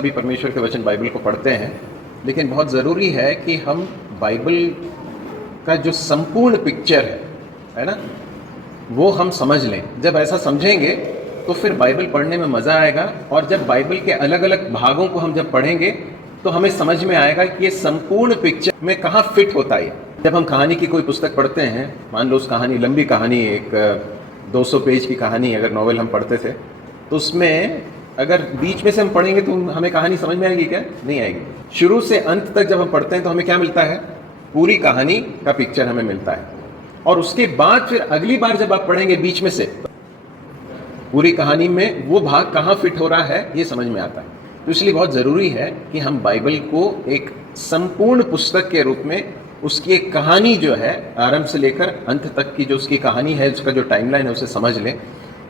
सभी परमेश्वर के वचन बाइबल को पढ़ते हैं, लेकिन बहुत ज़रूरी है कि हम बाइबल का जो संपूर्ण पिक्चर है ना, वो हम समझ लें। जब ऐसा समझेंगे तो फिर बाइबल पढ़ने में मज़ा आएगा, और जब बाइबल के अलग अलग भागों को हम जब पढ़ेंगे तो हमें समझ में आएगा कि ये संपूर्ण पिक्चर में कहाँ फिट होता है। जब हम कहानी की कोई पुस्तक पढ़ते हैं, मान लो उस कहानी, लंबी कहानी, एक 200 पेज की कहानी अगर नॉवेल हम पढ़ते थे, तो उसमें अगर बीच में से हम पढ़ेंगे तो हमें कहानी समझ में आएगी क्या? नहीं आएगी। शुरू से अंत तक जब हम पढ़ते हैं तो हमें क्या मिलता है? पूरी कहानी का पिक्चर हमें मिलता है। और उसके बाद फिर अगली बार जब आप पढ़ेंगे बीच में से, पूरी कहानी में वो भाग कहाँ फिट हो रहा है ये समझ में आता है। तो इसलिए बहुत ज़रूरी है कि हम बाइबल को एक संपूर्ण पुस्तक के रूप में, उसकी एक कहानी जो है आरंभ से लेकर अंत तक की जो उसकी कहानी है, उसका जो टाइमलाइन है, उसे समझ लें।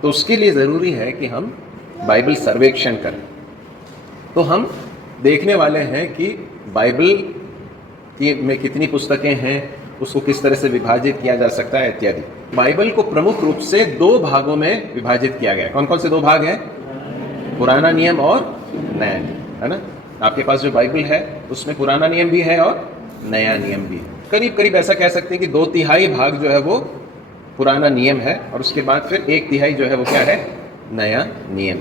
तो उसके लिए ज़रूरी है कि हम बाइबल सर्वेक्षण करें। तो हम देखने वाले हैं कि बाइबल की में कितनी पुस्तकें हैं, उसको किस तरह से विभाजित किया जा सकता है इत्यादि। बाइबल को प्रमुख रूप से 2 भागों में विभाजित किया गया है। कौन कौन से 2 भाग हैं? पुराना नियम और नया नियम, है ना। आपके पास जो बाइबल है उसमें पुराना नियम भी है और नया नियम भी है। करीब करीब ऐसा कह सकते हैं कि 2/3 भाग जो है वो पुराना नियम है, और उसके बाद फिर 1/3 जो है वो क्या है? नया नियम।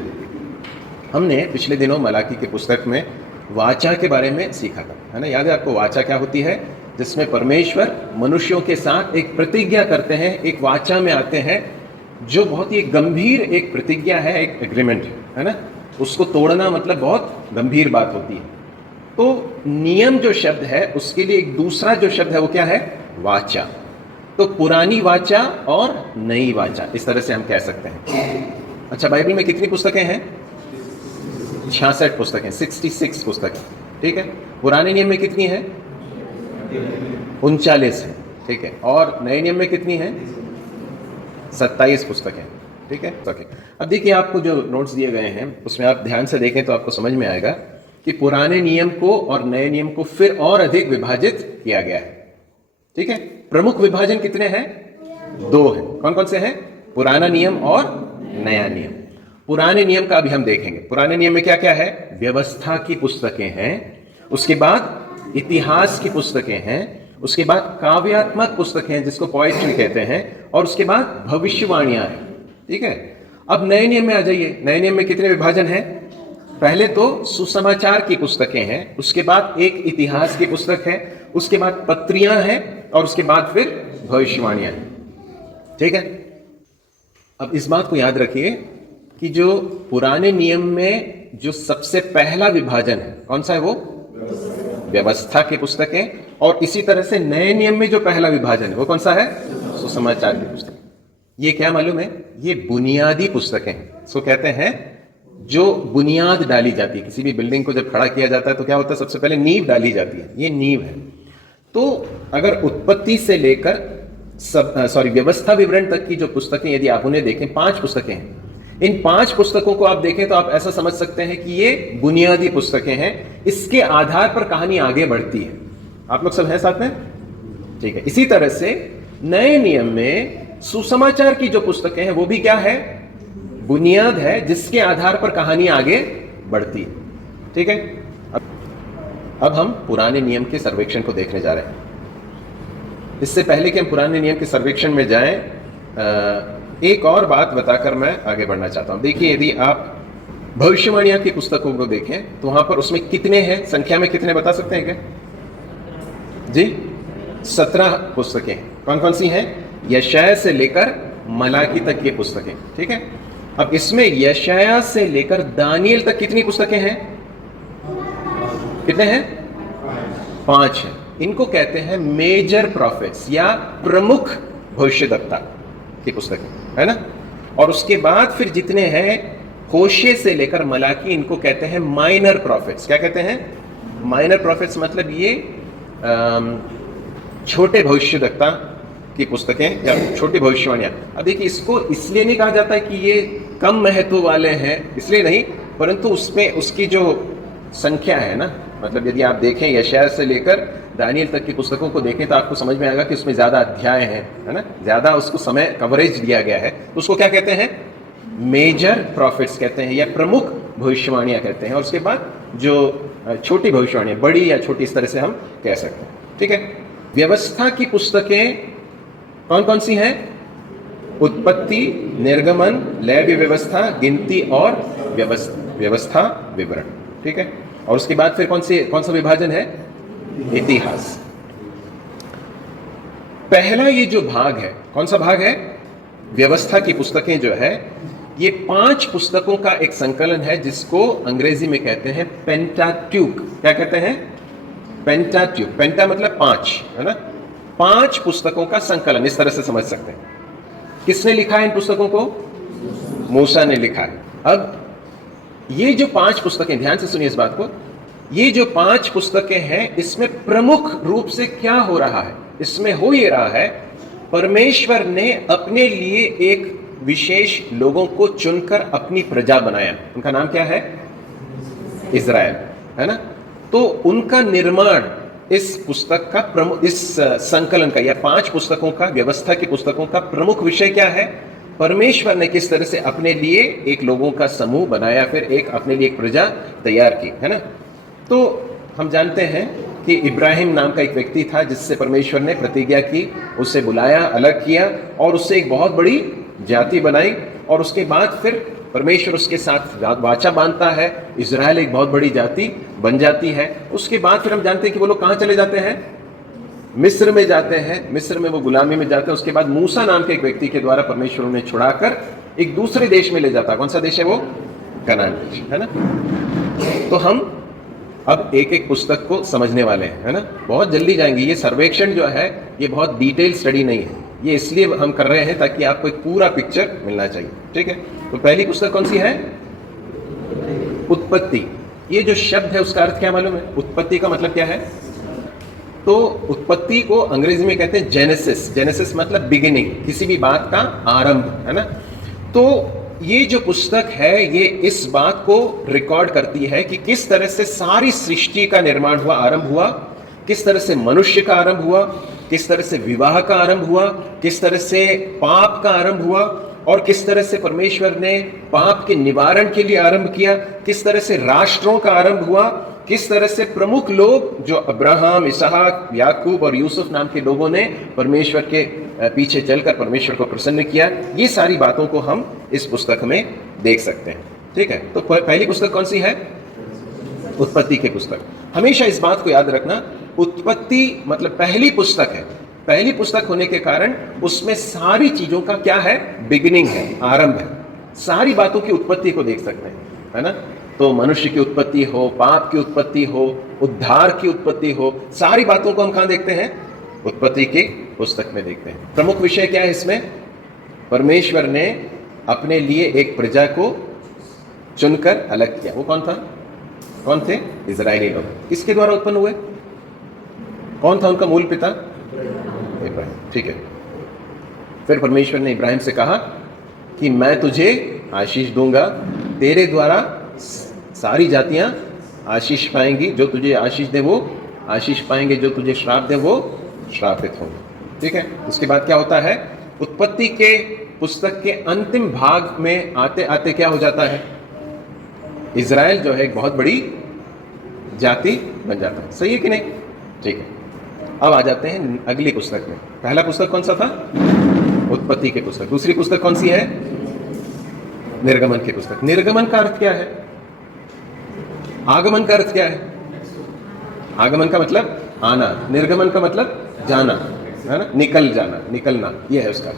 हमने पिछले दिनों मलाकी की पुस्तक में वाचा के बारे में सीखा था, है ना। याद है आपको वाचा क्या होती है? जिसमें परमेश्वर मनुष्यों के साथ एक प्रतिज्ञा करते हैं, एक वाचा में आते हैं, जो बहुत ही गंभीर एक प्रतिज्ञा है, एक एग्रीमेंट है ना। उसको तोड़ना मतलब बहुत गंभीर बात होती है। तो नियम जो शब्द है उसके लिए एक दूसरा जो शब्द है वो क्या है? वाचा। तो पुरानी वाचा और नई वाचा, इस तरह से हम कह सकते हैं। अच्छा, बाइबल में कितनी पुस्तकें हैं? 66 पुस्तकें, 66 पुस्तकें, ठीक है। पुराने नियम में कितनी है? 39 है, ठीक है। और नए नियम में कितनी है? 27 पुस्तकें, ठीक है। ओके, अब देखिए आपको जो नोट्स दिए गए हैं उसमें आप ध्यान से देखें तो आपको समझ में आएगा कि पुराने नियम को और नए नियम को फिर और अधिक विभाजित किया गया है, ठीक है। प्रमुख विभाजन कितने हैं? 2 हैं। कौन कौन से हैं? पुराना नियम और नया नियम। पुराने नियम का अभी हम देखेंगे। पुराने नियम में क्या क्या है? व्यवस्था की पुस्तकें हैं, उसके बाद इतिहास की पुस्तकें हैं, उसके बाद काव्यात्मक पुस्तकें हैं जिसको पोएट्री कहते हैं, और उसके बाद भविष्यवाणियां हैं, ठीक है। अब नए नियम में आ जाइए। नए नियम में कितने विभाजन हैं? पहले तो सुसमाचार की पुस्तकें हैं, उसके बाद एक इतिहास की पुस्तक है, उसके बाद पत्रियां हैं, और उसके बाद फिर भविष्यवाणियां हैं, ठीक है। अब इस बात को याद रखिए कि जो पुराने नियम में जो सबसे पहला विभाजन है, कौन सा है वो? व्यवस्था की पुस्तकें। और इसी तरह से नए नियम में जो पहला विभाजन है वो कौन सा है? सुसमाचार की पुस्तक। ये क्या मालूम है? ये बुनियादी पुस्तकें हैं। सो कहते हैं जो बुनियाद डाली जाती है, किसी भी बिल्डिंग को जब खड़ा किया जाता है तो क्या होता है? सबसे पहले नींव डाली जाती है, ये नींव है। तो अगर उत्पत्ति से लेकर व्यवस्था विवरण तक की जो पुस्तकें यदि आप उन्हें देखें, 5 पुस्तकें हैं। इन 5 पुस्तकों को आप देखें तो आप ऐसा समझ सकते हैं कि ये बुनियादी पुस्तकें हैं, इसके आधार पर कहानी आगे बढ़ती है। आप लोग सब हैं साथ में? ठीक है। इसी तरह से नए नियम में सुसमाचार की जो पुस्तकें हैं वो भी क्या है? बुनियाद है, जिसके आधार पर कहानी आगे बढ़ती है, ठीक है। अब हम पुराने नियम के सर्वेक्षण को देखने जा रहे हैं। इससे पहले कि हम पुराने नियम के सर्वेक्षण में जाएं, एक और बात बताकर मैं आगे बढ़ना चाहता हूं। देखिए, यदि आप भविष्यवाणियां की पुस्तकों को देखें तो वहां पर उसमें कितने हैं? संख्या में कितने बता सकते हैं क्या जी? 17 पुस्तकें। कौन कौन सी हैं? यशायाह से लेकर मलाकी तक की पुस्तकें, ठीक है। अब इसमें यशायाह से लेकर दानियल तक कितनी पुस्तकें हैं? कितने हैं? 5 हैं। इनको कहते हैं मेजर प्रॉफिट्स या प्रमुख भविष्यद्वक्ता की पुस्तकें, है ना। और उसके बाद फिर जितने हैं होशे से लेकर मलाकी, इनको कहते हैं माइनर प्रॉफिट्स। क्या कहते हैं? माइनर प्रॉफिट्स मतलब ये छोटे भविष्यद्वक्ता की पुस्तकें या छोटी भविष्यवाणियां। अब देखिए, इसको इसलिए नहीं कहा जाता है कि ये कम महत्व वाले हैं, इसलिए नहीं, परंतु उसमें उसकी जो संख्या है ना, मतलब यदि आप देखें यशायाह से लेकर दानियल तक की पुस्तकों को देखें तो आपको समझ में आएगा कि उसमें ज्यादा अध्याय हैं, है ना, ज्यादा उसको समय कवरेज दिया गया है। तो उसको क्या कहते हैं? मेजर प्रॉफिट्स कहते हैं या प्रमुख भविष्यवाणियां कहते हैं, और उसके बाद जो छोटी भविष्यवाणियां, बड़ी या छोटी, इस तरह से हम कह सकते हैं। ठीक है, व्यवस्था की पुस्तकें कौन कौन सी हैं? उत्पत्ति, निर्गमन, लैव्य व्यवस्था, गिनती और व्यवस्था विवरण। ठीक है, और उसके बाद फिर कौन सा विभाजन है? इतिहास। पहला ये जो भाग है, कौन सा भाग है? व्यवस्था की पुस्तकें जो है, ये 5 पुस्तकों का एक संकलन है जिसको अंग्रेजी में कहते हैं पेंटाट्यूक। क्या कहते हैं? पेंटाट्यूक। पेंटा मतलब 5, है ना? 5 पुस्तकों का संकलन, इस तरह से समझ सकते हैं। किसने लिखा है इन पुस्तकों को? मूसा ने लिखा है। अब ये जो 5 पुस्तकें, ध्यान से सुनिए इस बात को, ये जो 5 पुस्तकें हैं, इसमें प्रमुख रूप से क्या हो रहा है? इसमें हो ये रहा है, परमेश्वर ने अपने लिए एक विशेष लोगों को चुनकर अपनी प्रजा बनाया। उनका नाम क्या है? इज़राइल, है ना? तो उनका निर्माण इस पुस्तक का प्रमुख, इस संकलन का, या 5 पुस्तकों का, व्यवस्था की पुस्तकों का प्रमुख विषय क्या है? परमेश्वर ने किस तरह से अपने लिए एक लोगों का समूह बनाया, फिर एक अपने लिए एक प्रजा तैयार की, है ना? तो हम जानते हैं कि इब्राहिम नाम का एक व्यक्ति था जिससे परमेश्वर ने प्रतिज्ञा की, उसे बुलाया, अलग किया और उससे एक बहुत बड़ी जाति बनाई, और उसके बाद फिर परमेश्वर उसके साथ वाचा बांधता है, इज़राइल एक बहुत बड़ी जाति बन जाती है। उसके बाद फिर हम जानते हैं कि वो लोग कहाँ चले जाते हैं? मिस्र में जाते हैं। मिस्र में वो गुलामी में जाते हैं। उसके बाद मूसा नाम के एक व्यक्ति के द्वारा परमेश्वर उन्हें छुड़ाकर एक दूसरे देश में ले जाता है। कौन सा देश है वो? कनान देश, है ना? तो हम अब एक एक पुस्तक को समझने वाले हैं, है ना? बहुत जल्दी जाएंगे। ये सर्वेक्षण जो है, ये बहुत डिटेल स्टडी नहीं है, ये इसलिए हम कर रहे हैं ताकि आपको एक पूरा पिक्चर मिलना चाहिए। ठीक है, तो पहली पुस्तक कौन सी है? उत्पत्ति। ये जो शब्द है उसका अर्थ क्या मालूम है? उत्पत्ति का मतलब क्या है? तो उत्पत्ति को अंग्रेजी में कहते हैं जेनेसिस। जेनेसिस मतलब बिगिनिंग, किसी भी बात का आरंभ, है ना? तो ये जो पुस्तक है, ये इस बात को रिकॉर्ड करती है कि किस तरह से सारी सृष्टि का निर्माण हुआ, आरंभ हुआ, किस तरह से मनुष्य का आरंभ हुआ, किस तरह से विवाह का आरंभ हुआ, किस तरह से पाप का आरंभ हुआ, और किस तरह से परमेश्वर ने पाप के निवारण के लिए आरंभ किया, किस तरह से राष्ट्रों का आरंभ हुआ, किस तरह से प्रमुख लोग जो अब्राहम, इसहाक, याकूब और यूसुफ नाम के लोगों ने परमेश्वर के पीछे चलकर परमेश्वर को प्रसन्न किया। ये सारी बातों को हम इस पुस्तक में देख सकते हैं। ठीक है, तो पहली पुस्तक कौन सी है? उत्पत्ति की पुस्तक। हमेशा इस बात को याद रखना, उत्पत्ति मतलब पहली पुस्तक है। पहली पुस्तक होने के कारण उसमें सारी चीजों का क्या है? बिगिनिंग है, आरंभ है। सारी बातों की उत्पत्ति को देख सकते हैं, है ना? तो मनुष्य की उत्पत्ति हो, पाप की उत्पत्ति हो, उद्धार की उत्पत्ति हो, सारी बातों को हम कहाँ देखते हैं? उत्पत्ति की पुस्तक में देखते हैं। प्रमुख विषय क्या है इसमें? परमेश्वर ने अपने लिए एक प्रजा को चुनकर अलग किया। वो कौन था? कौन थे? इजरायली लोग। किसके द्वारा उत्पन्न हुए? कौन था उनका मूल पिता? इब्राहिम। ठीक है, फिर परमेश्वर ने इब्राहिम से कहा कि मैं तुझे आशीष दूंगा, तेरे द्वारा सारी जातियां आशीष पाएंगी, जो तुझे आशीष दे वो आशीष पाएंगे, जो तुझे श्राप दे वो श्रापित होंगे। ठीक है, उसके बाद क्या होता है? उत्पत्ति के पुस्तक के अंतिम भाग में आते आते क्या हो जाता है? इज़राइल जो है एक बहुत बड़ी जाति बन जाता है। सही है कि नहीं? ठीक है, अब आ जाते हैं अगली पुस्तक में। पहला पुस्तक कौन सा था? उत्पत्ति की पुस्तक। दूसरी पुस्तक कौन सी है? निर्गमन की पुस्तक। निर्गमन का अर्थ क्या है? आगमन का अर्थ क्या है? आगमन का मतलब आना, निर्गमन का मतलब जाना, है ना? निकल जाना, निकलना, यह है उसका।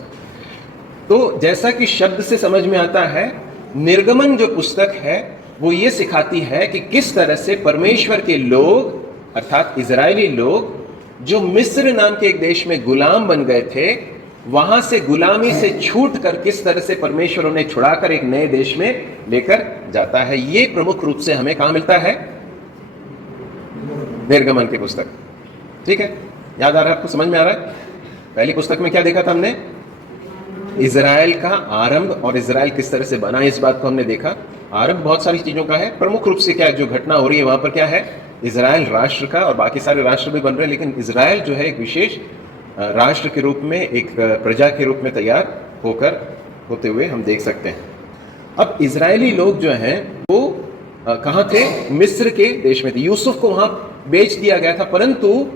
तो जैसा कि शब्द से समझ में आता है, निर्गमन जो पुस्तक है वो ये सिखाती है कि किस तरह से परमेश्वर के लोग अर्थात इजरायली लोग जो मिस्र नाम के एक देश में गुलाम बन गए थे, वहां से गुलामी से छूट कर किस तरह से परमेश्वर उन्हें छुड़ाकर एक नए देश में लेकर जाता है। ये प्रमुख रूप से हमें कहां मिलता है? निर्गमन की पुस्तक। ठीक है, याद आ रहा है आपको? समझ में आ रहा है? पहली पुस्तक में क्या देखा था हमने? इजराइल का आरंभ और इजराइल किस तरह से बना, इस बात को हमने देखा। आरंभ बहुत सारी चीजों का है, प्रमुख रूप से क्या जो घटना हो रही है वहां पर क्या है? इजराइल राष्ट्र का, और बाकी सारे राष्ट्र भी बन रहे हैं, लेकिन इजराइल जो है एक विशेष राष्ट्र के रूप में, एक प्रजा के रूप में तैयार होते हुए हम देख सकते हैं। अब इजरायली लोग जो हैं वो कहाँ थे? मिस्र के देश में थे। यूसुफ को वहां बेच दिया गया था, परंतु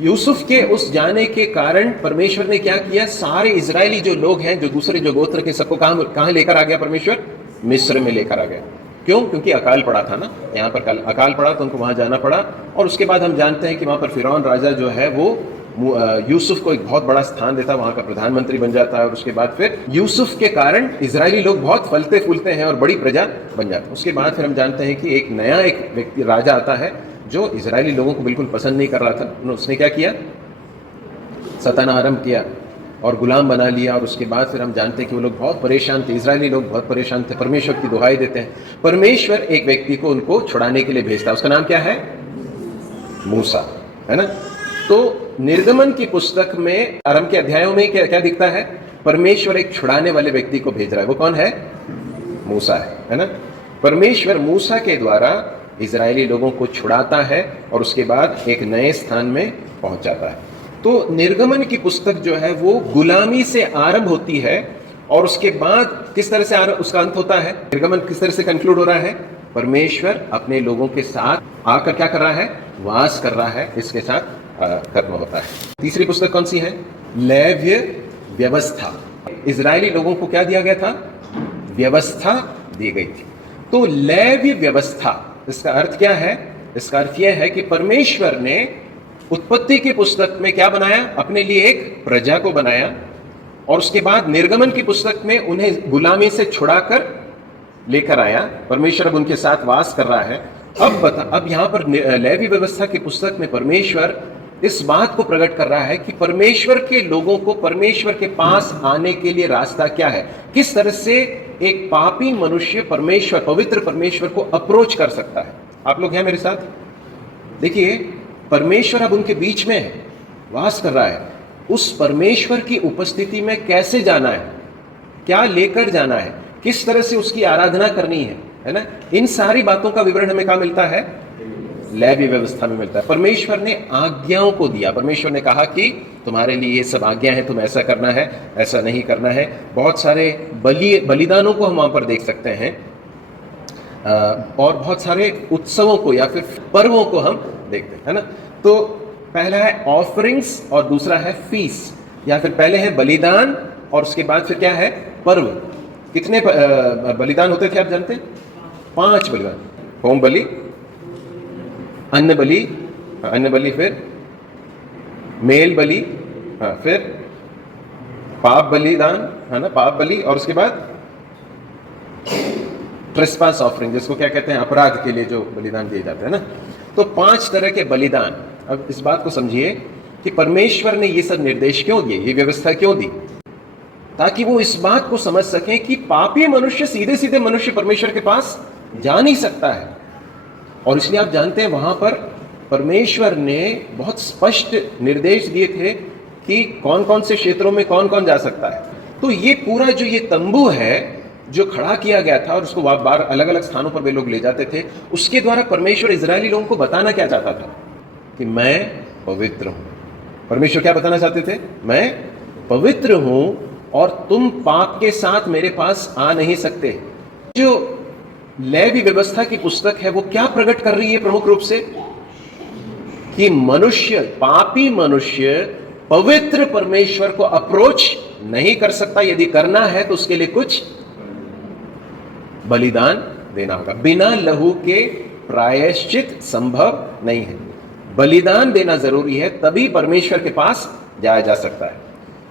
यूसुफ के उस जाने के कारण परमेश्वर ने क्या किया? सारे इजरायली जो लोग हैं, जो दूसरे जो गोत्र के, सबको कहाँ लेकर आ गया परमेश्वर? मिस्र में लेकर आ गया। क्यों? क्योंकि अकाल पड़ा था ना, यहाँ पर अकाल पड़ा तो उनको वहां जाना पड़ा। और उसके बाद हम जानते हैं कि वहां पर फिरौन राजा जो है वो यूसुफ को एक बहुत बड़ा स्थान देता, वहां का प्रधानमंत्री बन जाता है। और उसके बाद फिर यूसुफ के कारण इजरायली लोग बहुत फलते फूलते हैं और बड़ी प्रजा बन जाते हैं। उसके बाद फिर हम जानते हैं कि एक नया एक व्यक्ति राजा आता है जो इजरायली लोगों को बिल्कुल पसंद नहीं कर रहा था। उसने क्या किया? सताना आरंभ किया और गुलाम बना लिया। और उसके बाद फिर हम जानते हैं कि वो लोग बहुत परेशान थे, इजरायली लोग बहुत परेशान थे। परमेश्वर की दुहाई देते हैं, परमेश्वर एक व्यक्ति को उनको छुड़ाने के लिए भेजता है। उसका नाम क्या है? मूसा, है ना। तो निर्गमन की पुस्तक में आरंभ के अध्यायों में क्या दिखता है? परमेश्वर एक छुड़ाने वाले व्यक्ति को भेज रहा है। वो कौन है? मूसा है ना। परमेश्वर मूसा के द्वारा इजरायली लोगों को छुड़ाता है और उसके बाद एक नए स्थान में पहुंचाता है। तो निर्गमन की पुस्तक जो है वो गुलामी से आरंभ होती है और उसके बाद किस तरह से उसका अंत होता है? निर्गमन किस तरह से कंक्लूड हो रहा है? परमेश्वर अपने लोगों के साथ आकर क्या कर रहा है? वास कर रहा है, इसके साथ कर्म होता है। तीसरी पुस्तक कौन सी है? लेव्य व्यवस्था। इजरायली लोगों को क्या दिया गया था? व्यवस्था दी गई थी। तो लेव्य व्यवस्था, इसका अर्थ क्या है? इसका अर्थ यह है कि परमेश्वर ने उत्पत्ति की पुस्तक में क्या बनाया? अपने लिए एक प्रजा को बनाया और उसके बाद निर्गमन की पुस्तक में उन्हें गुलामी से छुड़ाकर लेकर आया। परमेश्वर अब उनके साथ वास कर रहा है। अब यहां पर लेवी व्यवस्था की पुस्तक में परमेश्वर इस बात को प्रकट कर रहा है कि परमेश्वर के लोगों को परमेश्वर के पास आने के लिए रास्ता क्या है, किस तरह से एक पापी मनुष्य परमेश्वर, पवित्र परमेश्वर को अप्रोच कर सकता है। आप लोग हैं मेरे साथ? देखिए, परमेश्वर अब उनके बीच में है, वास कर रहा है। उस परमेश्वर की उपस्थिति में कैसे जाना है, क्या लेकर जाना है, किस तरह से उसकी आराधना करनी है ना। इन सारी बातों का विवरण हमें कहां मिलता है? लेवी व्यवस्था में मिलता है। परमेश्वर ने आज्ञाओं को दिया। परमेश्वर ने कहा कि तुम्हारे लिए ये सब आज्ञा है, तुम ऐसा करना है, ऐसा नहीं करना है। बहुत सारे बलिदानों को हम वहां पर देख सकते हैं और बहुत सारे उत्सवों को या फिर पर्वों को हम देखते हैं, है ना। तो पहला है ऑफरिंग्स और दूसरा है फीस, या फिर पहले है बलिदान और उसके बाद फिर क्या है? पर्व। कितने बलिदान होते थे आप जानते हैं? 5 बलिदान। होम बलि, अन्न बलि, फिर मेल बलि, फिर पाप बलिदान, है ना, पाप बलि, और उसके बाद ट्रेसपास ऑफरिंग, जिसको क्या कहते हैं? अपराध के लिए जो बलिदान दिए जाते हैं ना। तो 5 तरह के बलिदान। अब इस बात को समझिए कि परमेश्वर ने ये सब निर्देश क्यों दिए, ये व्यवस्था क्यों दी? ताकि वो इस बात को समझ सकें कि पापी मनुष्य, सीधे सीधे मनुष्य परमेश्वर के पास जा नहीं सकता है। और इसलिए आप जानते हैं वहां पर परमेश्वर ने बहुत स्पष्ट निर्देश दिए थे कि कौन कौन से क्षेत्रों में कौन कौन जा सकता है। तो ये पूरा जो ये तंबू है जो खड़ा किया गया था और उसको बार अलग अलग स्थानों पर वे लोग ले जाते थे, उसके द्वारा परमेश्वर इजरायली लोगों को बताना क्या चाहता था? कि मैं पवित्र हूं। परमेश्वर क्या बताना चाहते थे? मैं पवित्र हूं और तुम पाप के साथ मेरे पास आ नहीं सकते। जो लेवी व्यवस्था की पुस्तक है वो क्या प्रकट कर रही है प्रमुख रूप से? कि मनुष्य, पापी मनुष्य पवित्र परमेश्वर को अप्रोच नहीं कर सकता। यदि करना है तो उसके लिए कुछ बलिदान देना होगा। बिना लहू के प्रायश्चित संभव नहीं है। बलिदान देना जरूरी है, तभी परमेश्वर के पास जाया जा सकता है।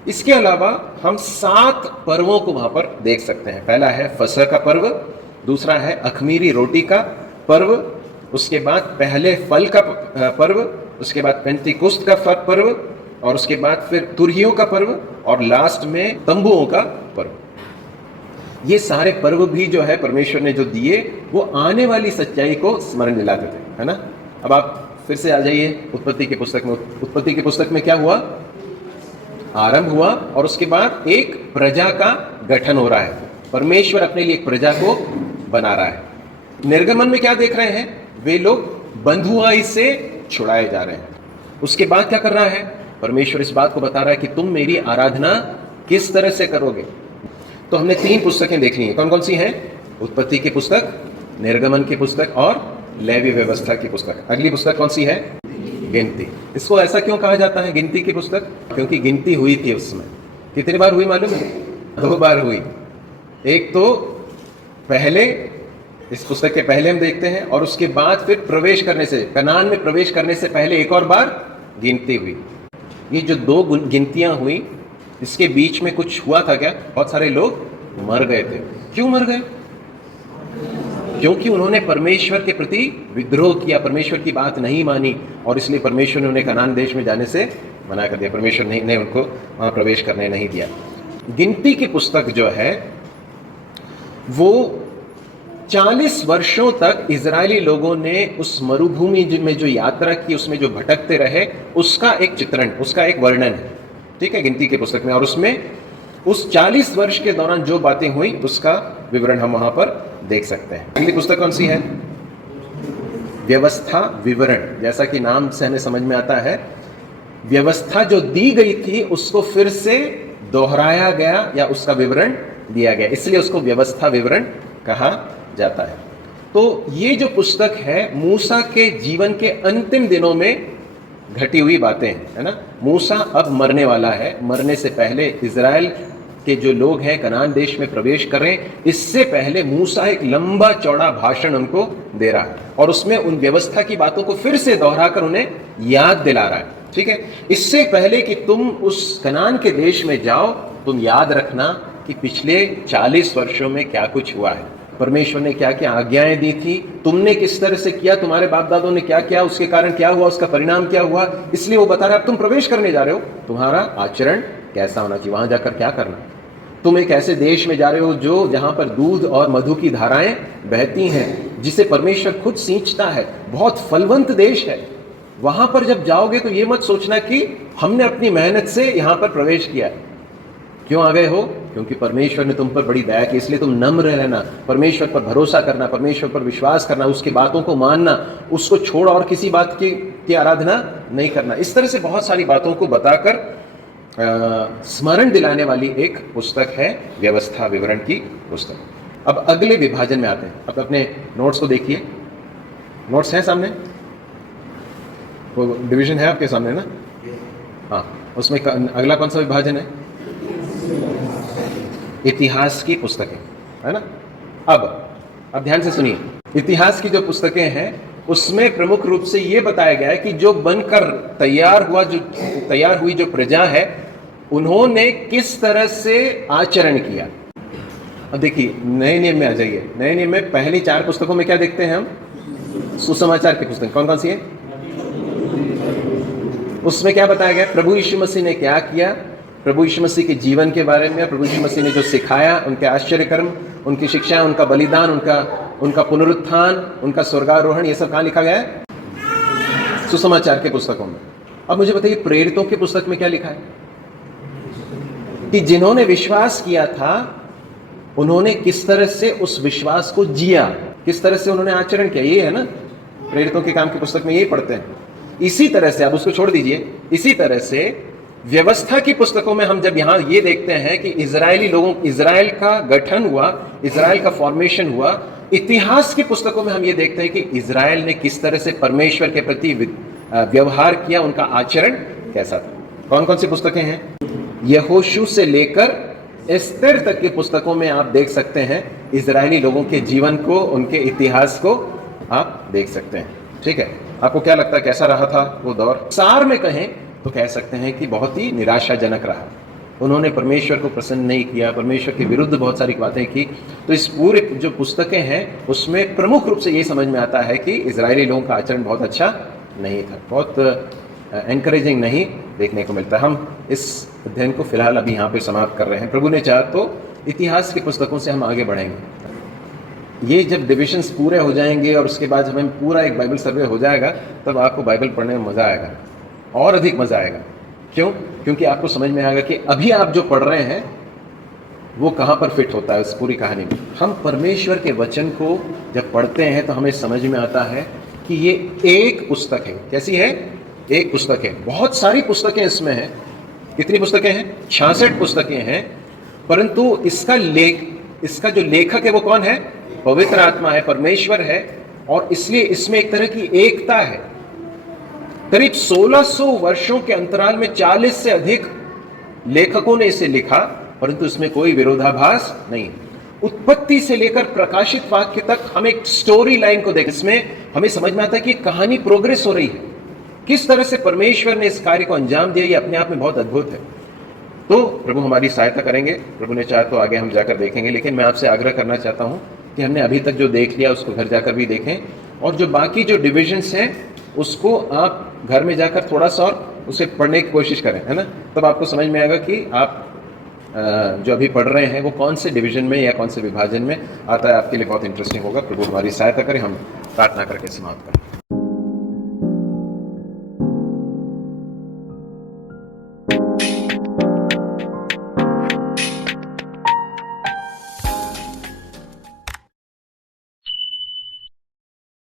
इसके अलावा हम 7 पर्वों को वहां पर देख सकते हैं। पहला है फसह का पर्व, दूसरा है अखमीरी रोटी का पर्व, उसके बाद पहले फल का पर्व, उसके बाद पेंतीकुस्त का पर्व, और उसके बाद फिर तुरहियों का पर्व, और लास्ट में तंबुओं का पर्व। ये सारे पर्व भी जो है परमेश्वर ने जो दिए वो आने वाली सच्चाई को स्मरण दिलाते थे, है ना। अब आप फिर से आ जाइए उत्पत्ति की पुस्तक में। उत्पत्ति की पुस्तक में क्या हुआ? आरंभ हुआ और उसके बाद एक प्रजा का गठन हो रहा है। परमेश्वर अपने लिए एक प्रजा को बना रहा है। निर्गमन में क्या देख रहे हैं? वे लोग बंधुआई से छुड़ाए जा रहे हैं। उसके बाद क्या कर रहा है? परमेश्वर इस बात को बता रहा है कि तुम मेरी आराधना किस तरह से करोगे। तो हमने 3 पुस्तकें देखनी है। कौन कौन सी हैं? उत्पत्ति की पुस्तक, निर्गमन की पुस्तक और लेवी व्यवस्था की पुस्तक। अगली पुस्तक कौन सी है? गिनती। इसको ऐसा क्यों कहा जाता है गिनती की पुस्तक? क्योंकि गिनती हुई थी उसमें। कितनी बार हुई मालूम है? 2 बार हुई। एक तो पहले, इस पुस्तक के पहले हम देखते हैं, और उसके बाद फिर प्रवेश करने से, कनान में प्रवेश करने से पहले एक और बार गिनती हुई। ये जो 2 गिनतियां हुई, इसके बीच में कुछ हुआ था क्या? बहुत सारे लोग मर गए थे। क्यों मर गए? क्योंकि उन्होंने परमेश्वर के प्रति विद्रोह किया, परमेश्वर की बात नहीं मानी, और इसलिए परमेश्वर ने उन्हें कनान देश में जाने से मना कर दिया। परमेश्वर ने उनको वहां प्रवेश करने नहीं दिया। गिनती की पुस्तक जो है वो 40 वर्षों तक इजरायली लोगों ने उस मरुभूमि में जो यात्रा की, उसमें जो भटकते रहे, उसका एक चित्रण, उसका एक वर्णन है। ठीक है, गिनती की पुस्तक में। और उसमें उस 40 वर्ष के दौरान जो बातें हुई उसका विवरण हम वहां पर देख सकते हैं। अगली पुस्तक कौन सी है? व्यवस्था विवरण। जैसा कि नाम से हमें समझ में आता है, व्यवस्था जो दी गई थी उसको फिर से दोहराया गया या उसका विवरण दिया गया, इसलिए उसको व्यवस्था विवरण कहा जाता है। तो ये जो पुस्तक है मूसा के जीवन के अंतिम दिनों में घटी हुई बातें हैं, है ना। मूसा अब मरने वाला है, मरने से पहले इजराइल के जो लोग हैं कनान देश में प्रवेश कर रहे हैं, इससे पहले मूसा एक लंबा चौड़ा भाषण उनको दे रहा है, और उसमें उन व्यवस्था की बातों को फिर से दोहराकर उन्हें याद दिला रहा है। ठीक है, इससे पहले कि तुम उस कनान के देश में जाओ, तुम याद रखना कि पिछले 40 वर्षों में क्या कुछ हुआ है, परमेश्वर ने क्या क्या आज्ञाएं दी थी, तुमने किस तरह से किया, तुम्हारे बाप दादों ने क्या किया, उसके कारण क्या हुआ, उसका परिणाम क्या हुआ। इसलिए वो बता रहा है अब तुम प्रवेश करने जा रहे हो, तुम्हारा आचरण कैसा होना चाहिए, वहां जाकर क्या करना। तुम एक ऐसे देश में जा रहे हो जो जहां पर दूध और मधु की धाराएं बहती हैं, जिसे परमेश्वर खुद सींचता है, बहुत फलवंत देश है। वहां पर जब जाओगे तो ये मत सोचना कि हमने अपनी मेहनत से यहां पर प्रवेश किया। क्यों आ गए हो? क्योंकि परमेश्वर ने तुम पर बड़ी दया की, इसलिए तुम नम्र रहना, परमेश्वर पर भरोसा करना, परमेश्वर पर विश्वास करना, उसकी बातों को मानना, उसको छोड़ और किसी बात की आराधना नहीं करना। इस तरह से बहुत सारी बातों को बताकर स्मरण दिलाने वाली एक पुस्तक है व्यवस्था विवरण की पुस्तक। अब अगले विभाजन में आते हैं। अब अपने नोट्स को देखिए, नोट्स हैं सामने, वो डिवीजन है आपके सामने ना। हाँ, उसमें अगला कौन सा विभाजन है? इतिहास की पुस्तकें, है ना। अब ध्यान से सुनिए, इतिहास की जो पुस्तकें हैं उसमें प्रमुख रूप से ये बताया गया है कि जो बनकर तैयार हुई जो प्रजा है, उन्होंने किस तरह से आचरण किया। अब देखिए, नए नियम में आ जाइए। नए नियम में पहली 4 पुस्तकों में क्या देखते हैं हम? सुसमाचार की पुस्तक। कौन कौन सी है? उसमें क्या बताया गया? प्रभु यीशु मसीह ने क्या किया, प्रभु यीशु मसीह के जीवन के बारे में, प्रभु यीशु मसीह ने जो सिखाया, उनके आश्चर्य कर्म, उनकी शिक्षा, उनका बलिदान, उनका पुनरुत्थान, उनका स्वर्गारोहण, ये सब कहाँ लिखा गया है? सुसमाचार के पुस्तकों में। अब मुझे बताइए, प्रेरितों की पुस्तक में क्या लिखा है? कि जिन्होंने विश्वास किया था उन्होंने किस तरह से उस विश्वास को जिया, किस तरह से उन्होंने आचरण किया। ये है ना, प्रेरितों के काम की पुस्तक में यही पढ़ते हैं। इसी तरह से, आप उसको छोड़ दीजिए, इसी तरह से व्यवस्था की पुस्तकों में हम जब यहाँ ये देखते हैं कि इजराइल का गठन हुआ, इजराइल का फॉर्मेशन हुआ। इतिहास की पुस्तकों में हम ये देखते हैं कि इजराइल ने किस तरह से परमेश्वर के प्रति व्यवहार किया, उनका आचरण कैसा था। कौन कौन सी पुस्तकें हैं? यहोशू से लेकर एस्तेर तक की पुस्तकों में आप देख सकते हैं इजरायली लोगों के जीवन को, उनके इतिहास को आप देख सकते हैं। ठीक है, आपको क्या लगता है कैसा रहा था वो दौर? सार में कहें तो कह सकते हैं कि बहुत ही निराशाजनक रहा। उन्होंने परमेश्वर को प्रसन्न नहीं किया, परमेश्वर के विरुद्ध बहुत सारी बातें की। तो इस पूरे जो पुस्तकें हैं उसमें प्रमुख रूप से ये समझ में आता है कि इजरायली लोगों का आचरण बहुत अच्छा नहीं था, बहुत एनकरेजिंग नहीं देखने को मिलता। हम इस अध्ययन को फिलहाल अभी यहाँ पे समाप्त कर रहे हैं। प्रभु ने चाहा तो इतिहास की पुस्तकों से हम आगे बढ़ेंगे। ये जब डिविजन्स पूरे हो जाएंगे और उसके बाद हमें पूरा एक बाइबल सर्वे हो जाएगा, तब आपको बाइबल पढ़ने में मज़ा आएगा, और अधिक मज़ा आएगा। क्यों? क्योंकि आपको समझ में आएगा कि अभी आप जो पढ़ रहे हैं वो कहाँ पर फिट होता है उस पूरी कहानी में। हम परमेश्वर के वचन को जब पढ़ते हैं तो हमें समझ में आता है कि ये एक पुस्तक है। कैसी है? एक पुस्तक है। बहुत सारी पुस्तकें इसमें हैं। कितनी पुस्तकें हैं? 66 पुस्तकें हैं। परंतु इसका जो लेखक है वो कौन है? पवित्र आत्मा है, परमेश्वर है, और इसलिए इसमें एक तरह की एकता है। करीब 1600 वर्षों के अंतराल में 40 से अधिक लेखकों ने इसे लिखा, परंतु इसमें कोई विरोधाभास नहीं। उत्पत्ति से लेकर प्रकाशित वाक्य तक हम एक स्टोरी लाइन को देख, इसमें हमें समझ में आता है कि कहानी प्रोग्रेस हो रही है, किस तरह से परमेश्वर ने इस कार्य को अंजाम दिया, ये अपने आप में बहुत अद्भुत है। तो प्रभु हमारी सहायता करेंगे, प्रभु ने चाहा तो आगे हम जाकर देखेंगे, लेकिन मैं आपसे आग्रह करना चाहता हूं कि हमने अभी तक जो देख लिया उसको घर जाकर भी देखें, और जो बाकी जो डिविजन्स हैं उसको आप घर में जाकर थोड़ा सा और उसे पढ़ने की कोशिश करें, है ना। तब आपको समझ में आएगा कि आप जो अभी पढ़ रहे हैं वो कौन से डिवीजन में या कौन से विभाजन में आता है, आपके लिए बहुत इंटरेस्टिंग होगा। प्रभु हमारी सहायता करें। हम प्रार्थना करके समाप्त करें।